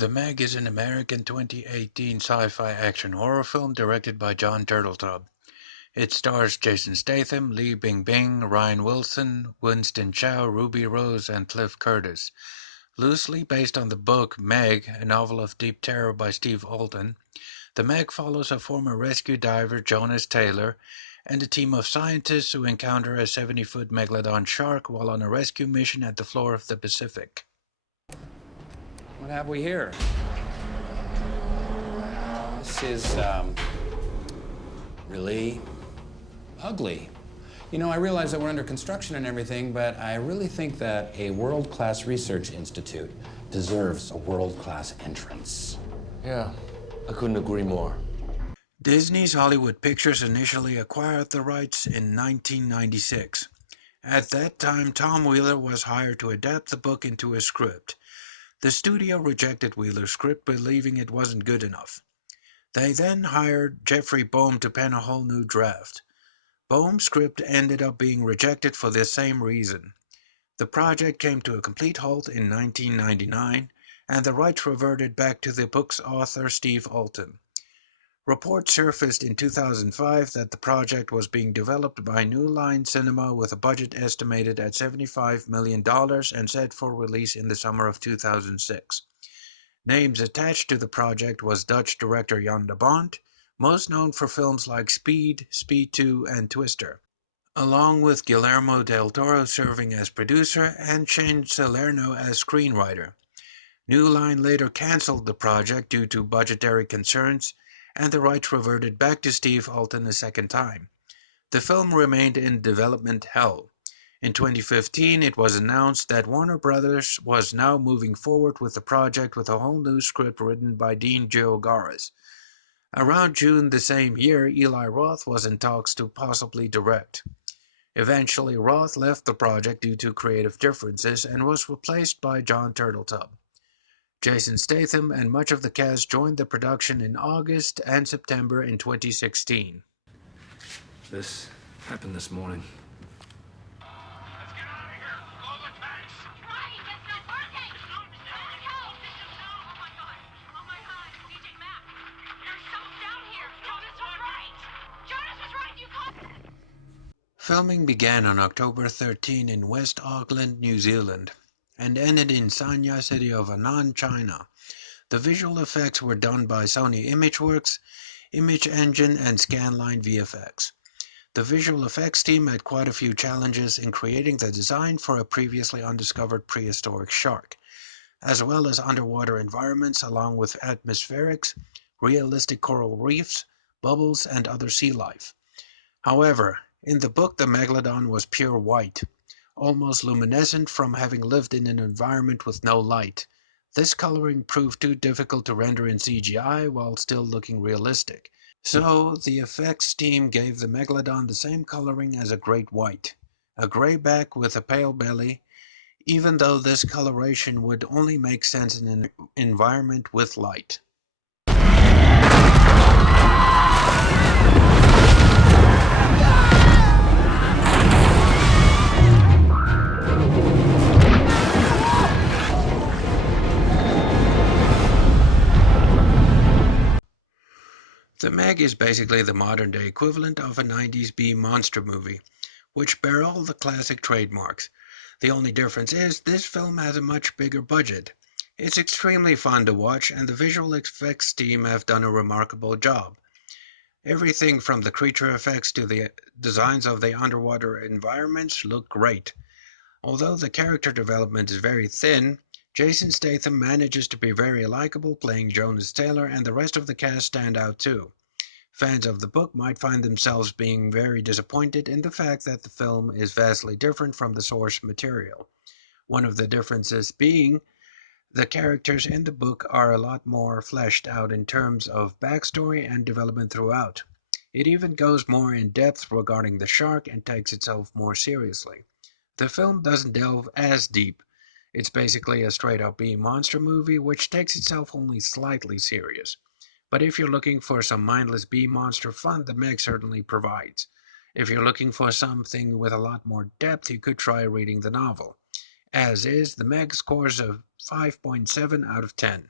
The Meg is an American 2018 sci-fi action horror film directed by John Turteltaub. It stars Jason Statham, Bingbing, Rainn Wilson, Winston Chao, Ruby Rose, and Cliff Curtis. Loosely based on the book Meg, a novel of deep terror by Steve Alten, the Meg follows a former rescue diver, Jonas Taylor, and a team of scientists who encounter a 70-foot Megalodon Shark while on a rescue mission at the floor of the Pacific. What have we here? This is, really ugly. You know, I realize that we're under construction and everything, but I really think that a world-class research institute deserves a world-class entrance. Yeah, I couldn't agree more. Disney's Hollywood Pictures initially acquired the rights in 1996. At that time, Tom Wheeler was hired to adapt the book into a script. The studio rejected Wheeler's script, believing it wasn't good enough. They then hired Jeffrey Boam to pen a whole new draft. Boam's script ended up being rejected for the same reason. The project came to a complete halt in 1999, and the rights reverted back to the book's author Steve Alten. Reports surfaced in 2005 that the project was being developed by New Line Cinema with a budget estimated at $75 million and set for release in the summer of 2006. Names attached to the project was Dutch director Jan de Bont, most known for films like Speed, Speed 2, and Twister, along with Guillermo del Toro serving as producer and Shane Salerno as screenwriter. New Line later cancelled the project due to budgetary concerns, and the rights reverted back to Steve Alten a second time. The film remained in development hell. In 2015, it was announced that Warner Brothers was now moving forward with the project with a whole new script written by Dean Geogaris. Around June the same year, Eli Roth was in talks to possibly direct. Eventually, Roth left the project due to creative differences and was replaced by John Turteltaub. Jason Statham and much of the cast joined the production in August and September in 2016. This happened this morning. Let's get out of here! Blow the tanks! Right, it's not working! Let's go! Oh my god! Oh my god! DJ Mac! There's something down here! Jonas was right! Jonas was right! You caught... Filming began on October 13 in West Auckland, New Zealand, and ended in Sanya city of Annan, China. The visual effects were done by Sony Imageworks, Image Engine, and Scanline VFX. The visual effects team had quite a few challenges in creating the design for a previously undiscovered prehistoric shark, as well as underwater environments along with atmospherics, realistic coral reefs, bubbles, and other sea life. However, in the book the Megalodon was pure white, almost luminescent from having lived in an environment with no light. This coloring proved too difficult to render in CGI while still looking realistic. So, the effects team gave the Megalodon the same coloring as a great white, a gray back with a pale belly, even though this coloration would only make sense in an environment with light. The Meg is basically the modern-day equivalent of a 90s B monster movie, which bear all the classic trademarks. The only difference is this film has a much bigger budget. It's extremely fun to watch, and the visual effects team have done a remarkable job. Everything from the creature effects to the designs of the underwater environments look great. Although the character development is very thin, Jason Statham manages to be very likable playing Jonas Taylor, and the rest of the cast stand out too. Fans of the book might find themselves being very disappointed in the fact that the film is vastly different from the source material. One of the differences being the characters in the book are a lot more fleshed out in terms of backstory and development throughout. It even goes more in depth regarding the shark and takes itself more seriously. The film doesn't delve as deep. It's basically a straight-up B-monster movie which takes itself only slightly serious. But if you're looking for some mindless B-monster fun, the Meg certainly provides. If you're looking for something with a lot more depth, you could try reading the novel. As is, the Meg scores a 5.7 out of 10.